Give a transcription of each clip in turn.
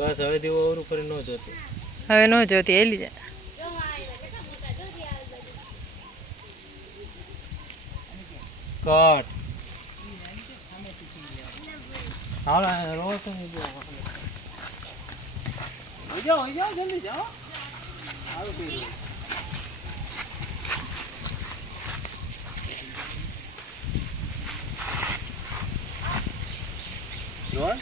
બસ હવે દેવો ઓરું કરી ન જોતી. હવે ન જોતી એલી જા. કટ. હાલ રો તો ની જો. જાઓ જલ્દી જાઓ. આવું પી. રોલ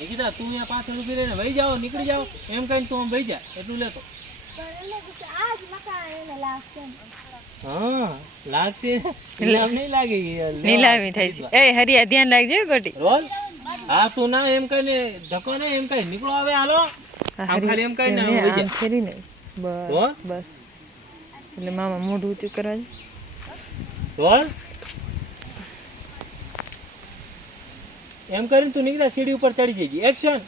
કીધા તું અહીંયા પાછળ ઉભી રહીને વહી જાઓ નીકળી જાઓ એમ કહીને તું આમ વહી જા એટલું લેતો હા લાગશે નીલામ નહીં લાગી નીલામી થાય છે એ હરિયા ધ્યાન રાખજો ગોટી રોલ હા તું ના એમ કહીને ધક્કો નહીં એમ કહી નીકળો આવે હાલો આમ ખાલી એમ કહીને આમ વહી જા ફેરી નહીં બસ બસ એટલે મામા મોઢું ઊંચું કરવા રોલ એમ કરીને તું નીકળ્યા સીડી ઉપર ચડી જઈ એક્શન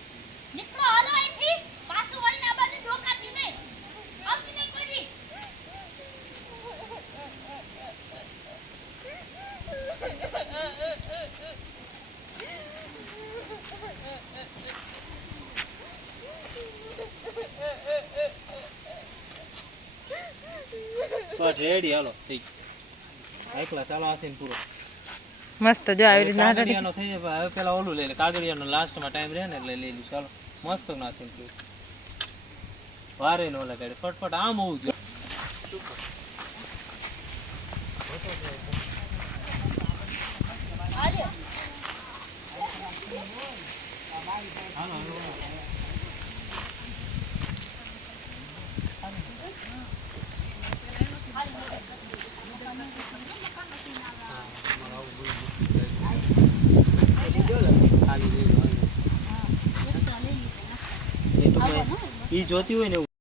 નીકળો હાલો અહીંથી પાછું વળીને આ બાજુ ઢોકાતી નહીં આવતી નહીં કોઈ દી તો રેડી હાલો થઈ એકલા ચાલો આસીન પૂરો મસ્ત જો આવી રીતના કાગળિયાનો થઈ જાય હવે પેલા ઓલું લઈ લે કાગળિયાનો લાસ્ટમાં ટાઈમ રહે ને એટલે લઈ લઈશું ચાલો મસ્ત નાસીન પૂરું વારે નો લગાડે ફટફટ આમ હોવું જોઈએ હાલ્યો ઈ જોતી હોય ને